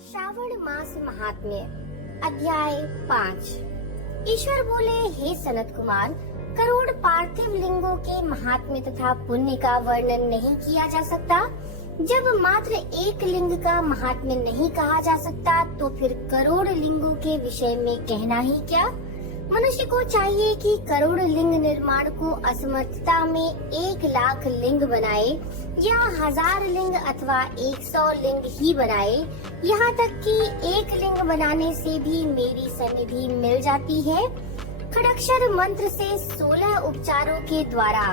श्रावण मास महात्म्य अध्याय 5। ईश्वर बोले, हे सनत कुमार, करोड़ पार्थिव लिंगों के महात्म्य तथा पुण्य का वर्णन नहीं किया जा सकता। जब मात्र एक लिंग का महात्म्य नहीं कहा जा सकता तो फिर करोड़ लिंगों के विषय में कहना ही क्या। मनुष्य को चाहिए कि करोड़ लिंग निर्माण को असमर्थता में 1,00,000 लिंग बनाए या 1000 लिंग अथवा 100 लिंग ही बनाए। यहाँ तक कि एक लिंग बनाने से भी मेरी सन्निधि मिल जाती है। खड़ाक्षर मंत्र से 16 उपचारों के द्वारा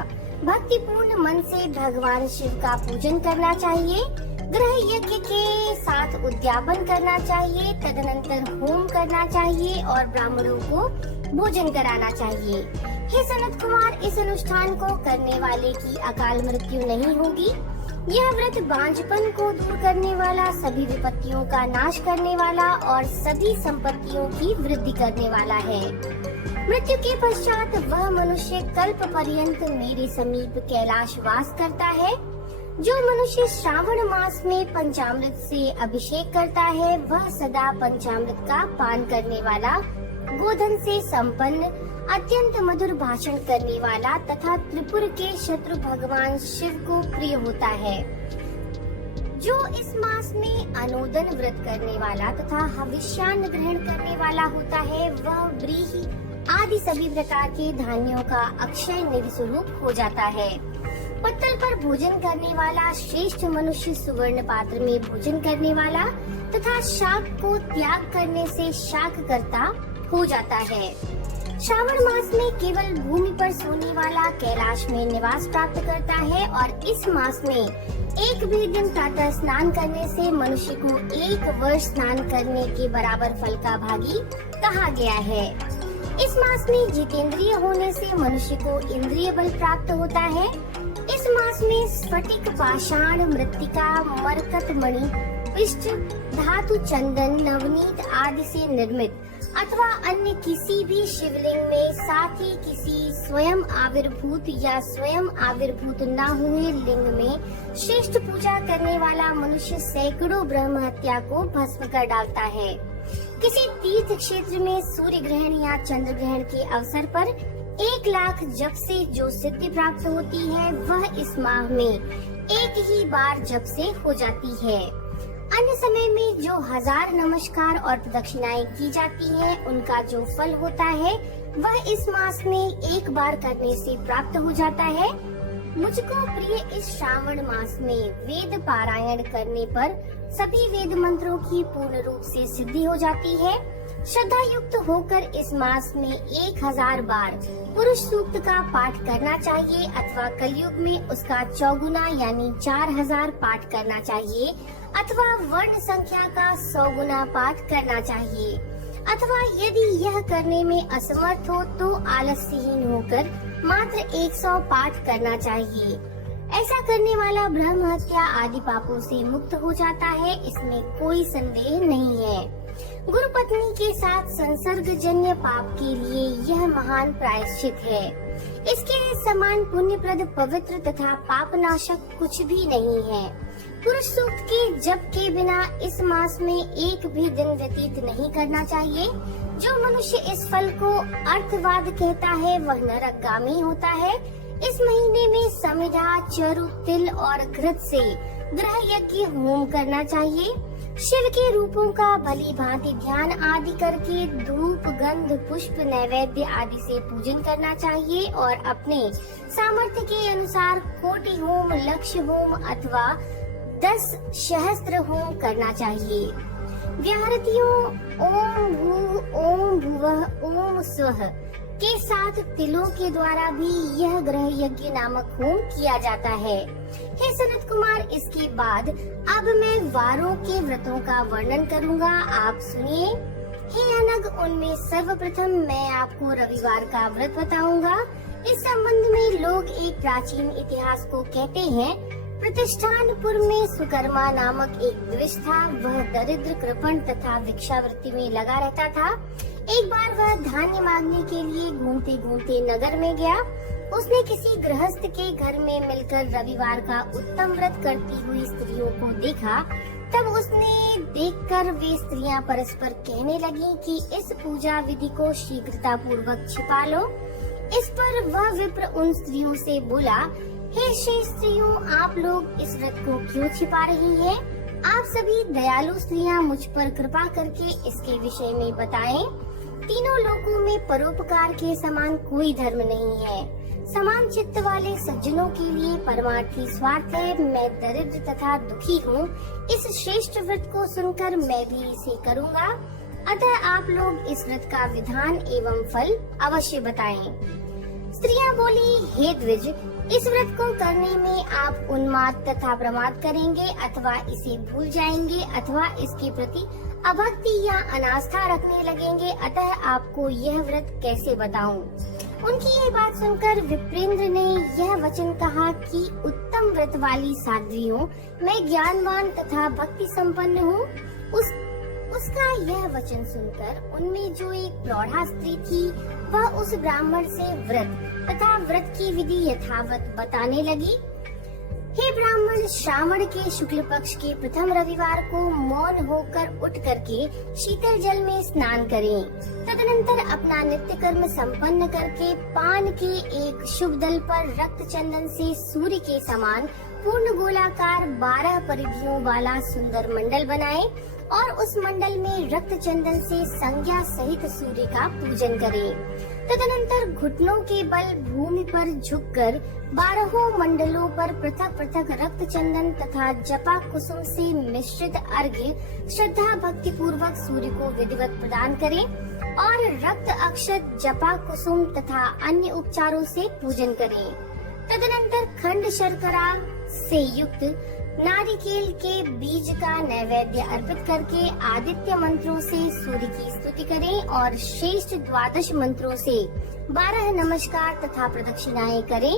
भक्तिपूर्ण मन से भगवान शिव का पूजन करना चाहिए। ग्रह यज्ञ के साथ उद्यापन करना चाहिए, तदनंतर होम करना चाहिए और ब्राह्मणों को भोजन कराना चाहिए। हे सनत कुमार, इस अनुष्ठान को करने वाले की अकाल मृत्यु नहीं होगी। यह व्रत बांझपन को दूर करने वाला, सभी विपत्तियों का नाश करने वाला और सभी संपत्तियों की वृद्धि करने वाला है। मृत्यु के पश्चात वह मनुष्य कल्प पर्यंत मेरे समीप कैलाश वास करता है। जो मनुष्य श्रावण मास में पंचामृत से अभिषेक करता है वह सदा पंचामृत का पान करने वाला, गोधन से संपन्न, अत्यंत मधुर भाषण करने वाला तथा त्रिपुर के शत्रु भगवान शिव को प्रिय होता है। जो इस मास में अनुदन व्रत करने वाला तथा हविष्यान्न ग्रहण करने वाला होता है वह व्रीहि आदि सभी प्रकार के धान्यों का अक्षय निधि स्वरूप हो जाता है। पत्तल पर भोजन करने वाला श्रेष्ठ मनुष्य सुवर्ण पात्र में भोजन करने वाला तथा शाक को त्याग करने से शाक करता हो जाता है। श्रावण मास में केवल भूमि पर सोने वाला कैलाश में निवास प्राप्त करता है और इस मास में एक भी दिन प्रातः स्नान करने से मनुष्य को 1 वर्ष स्नान करने के बराबर फल का भागी कहा गया है। इस मास में जितेंद्रिय होने से मनुष्य को इंद्रिय बल प्राप्त होता है। इस मास में स्फटिक, पाषाण, मृत्तिका, मरकत मणि, पिष्ट, धातु, चंदन, नवनीत आदि से निर्मित अथवा अन्य किसी भी शिवलिंग में, साथ ही किसी स्वयं आविर्भूत या स्वयं आविर्भूत न हुए लिंग में श्रेष्ठ पूजा करने वाला मनुष्य सैकड़ों ब्रह्म हत्या को भस्म कर डालता है। किसी तीर्थ क्षेत्र में सूर्य ग्रहण या चंद्र ग्रहण के अवसर पर 1,00,000 जप से जो सिद्धि प्राप्त होती है वह इस माह में एक ही बार जप से हो जाती है। अन्य समय में जो 1000 नमस्कार और प्रदक्षिणाएं की जाती हैं, उनका जो फल होता है वह इस मास में एक बार करने से प्राप्त हो जाता है। मुझको प्रिय इस श्रावण मास में वेद पारायण करने पर सभी वेद मंत्रों की पूर्ण रूप से सिद्धि हो जाती है। श्रद्धा युक्त होकर इस मास में 1000 बार पुरुष सूक्त का पाठ करना चाहिए अथवा कलयुग में उसका चौगुना यानी 4000 पाठ करना चाहिए अथवा वर्ण संख्या का 100 गुना पाठ करना चाहिए अथवा यदि यह करने में असमर्थ हो तो आलस्यहीन होकर मात्र 100 पाठ करना चाहिए। ऐसा करने वाला ब्रह्म हत्या आदि पापों से मुक्त हो जाता है, इसमें कोई संदेह नहीं है। गुरु पत्नी के साथ संसर्ग जन्य पाप के लिए यह महान प्रायश्चित है। इसके समान पुण्यप्रद, पवित्र तथा पापनाशक कुछ भी नहीं है। पुरुष सूक्त के जप के बिना इस मास में एक भी दिन व्यतीत नहीं करना चाहिए। जो मनुष्य इस फल को अर्थवाद कहता है वह नरकगामी होता है। इस महीने में समिधा, चरु, तिल और घृत से ग्रह यज्ञ होम करना चाहिए। शिव के रूपों का भली भांति ध्यान आदि करके धूप, गंध, पुष्प, नैवेद्य आदि से पूजन करना चाहिए और अपने सामर्थ्य के अनुसार कोटि होम, लक्ष्य होम अथवा 10 सहस्त्र होम करना चाहिए। व्याहृतियों ओम भूः, ओम भुवः, ओम स्वः के साथ तिलों के द्वारा भी यह ग्रह यज्ञ नामक होम किया जाता है। हे सनत कुमार, इसके बाद अब मैं वारों के व्रतों का वर्णन करूंगा, आप सुनिए। हे अनग, उनमें सर्वप्रथम मैं आपको रविवार का व्रत बताऊंगा। इस संबंध में लोग एक प्राचीन इतिहास को कहते हैं। प्रतिष्ठानपुर में सुकर्मा नामक एक द्विज था। वह दरिद्र, कृपण तथा भिक्षावृत्ति में लगा रहता था। एक बार वह धान्य मांगने के लिए घूमते घूमते नगर में गया। उसने किसी गृहस्थ के घर में मिलकर रविवार का उत्तम व्रत करती हुई स्त्रियों को देखा। तब उसने देख देखकर वे स्त्रियां परस्पर कहने लगीं कि इस पूजा विधि को शीघ्रता पूर्वक छिपा लो। इस पर वह विप्र उन स्त्रियों से बोला, हे श्रेष्ठ स्त्रियों, आप लोग इस व्रत को क्यों छिपा रही हैं? आप सभी दयालु स्त्रियां मुझ पर कृपा करके इसके विषय में बताएं। तीनों लोकों में परोपकार के समान कोई धर्म नहीं है। समान चित्त वाले सज्जनों के लिए परमार्थी स्वार्थ है। मैं दरिद्र तथा दुखी हूँ। इस श्रेष्ठ व्रत को सुनकर मैं भी इसे करूँगा। अतः आप लोग इस व्रत का विधान एवं फल अवश्य बताएं। स्त्रियां बोली, हे द्विज, इस व्रत को करने में आप उन्माद तथा प्रमाद करेंगे अथवा इसे भूल जाएंगे अथवा इसके प्रति अभक्ति या अनास्था रखने लगेंगे। अतः आपको यह व्रत कैसे बताऊं? उनकी ये बात सुनकर विप्रेंद्र ने यह वचन कहा कि उत्तम व्रत वाली साध्वियों, मैं ज्ञानवान तथा भक्ति संपन्न हूँ। उसका यह वचन सुनकर उनमें जो एक प्रौढ़ा स्त्री थी, वह उस ब्राह्मण से व्रत तथा व्रत की विधि यथावत बताने लगी। हे ब्राह्मण, श्रावण के शुक्ल पक्ष के प्रथम रविवार को मौन होकर उठ करके शीतल जल में स्नान करें। तदनंतर अपना नित्य कर्म संपन्न करके पान के एक शुभ दल पर रक्त चंदन से सूर्य के समान पूर्ण गोलाकार 12 परिधियों वाला सुंदर मंडल बनाएं और उस मंडल में रक्त चंदन से संज्ञा सहित सूर्य का पूजन करें। तदनंतर घुटनों के बल भूमि पर झुककर 12 मंडलों पर पृथक पृथक रक्त चंदन तथा जपा कुसुम से मिश्रित अर्घ्य श्रद्धा भक्ति पूर्वक सूर्य को विधिवत प्रदान करें और रक्त अक्षत, जपा कुसुम तथा अन्य उपचारों से पूजन करें। तदनंतर खंड शर्करा से युक्त नारिकेल के बीज का नैवेद्य अर्पित करके आदित्य मंत्रों से सूर्य की स्तुति करें और श्रेष्ठ 12 मंत्रों से 12 नमस्कार तथा प्रदक्षिणाएं करें।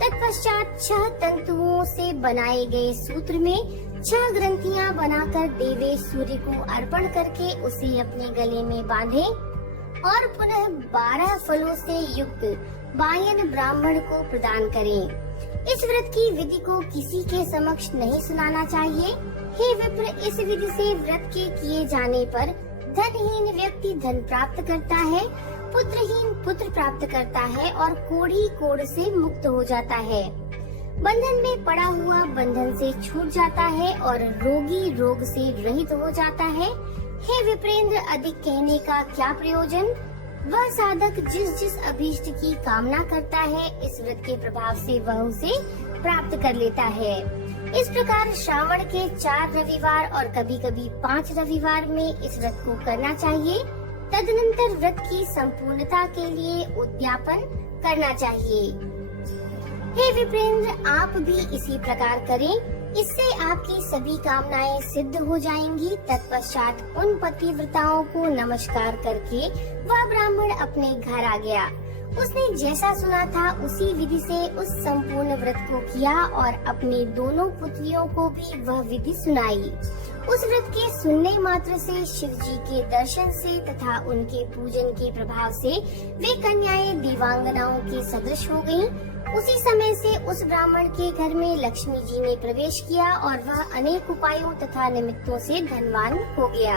तत्पश्चात 6 तंतुओं से बनाए गए सूत्र में 6 ग्रंथियां बनाकर देवे सूर्य को अर्पण करके उसे अपने गले में बांधें और पुनः 12 फलों से युक्त बायन ब्राह्मण को प्रदान करें। इस व्रत की विधि को किसी के समक्ष नहीं सुनाना चाहिए। हे विप्र, इस विधि से व्रत के किए जाने पर धनहीन व्यक्ति धन प्राप्त करता है, पुत्रहीन पुत्र प्राप्त करता है और कोढ़ी कोढ़ से मुक्त हो जाता है। बंधन में पड़ा हुआ बंधन से छूट जाता है और रोगी रोग से रहित हो जाता है। हे विप्रेंद्र, अधिक कहने का क्या प्रयोजन? वह साधक जिस अभीष्ट की कामना करता है, इस व्रत के प्रभाव से वह उसे प्राप्त कर लेता है। इस प्रकार श्रावण के 4 रविवार और कभी कभी 5 रविवार में इस व्रत को करना चाहिए। तदनंतर व्रत की संपूर्णता के लिए उद्यापन करना चाहिए। हे विप्रेंद्र, आप भी इसी प्रकार करें। इससे आपकी सभी कामनाएं सिद्ध हो जाएंगी। तत्पश्चात उन पतिव्रताओं को नमस्कार करके वह ब्राह्मण अपने घर आ गया। उसने जैसा सुना था उसी विधि से उस संपूर्ण व्रत को किया और अपनी दोनों पुत्रियों को भी वह विधि सुनाई। उस व्रत के सुनने मात्र से शिव जी के दर्शन से तथा उनके पूजन के प्रभाव से वे कन्याएं दिव्यांगनाओं के सदृश हो गयीं। उसी समय से उस ब्राह्मण के घर में लक्ष्मी जी ने प्रवेश किया और वह अनेक उपायों तथा निमित्तों से धनवान हो गया।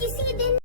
किसी दिन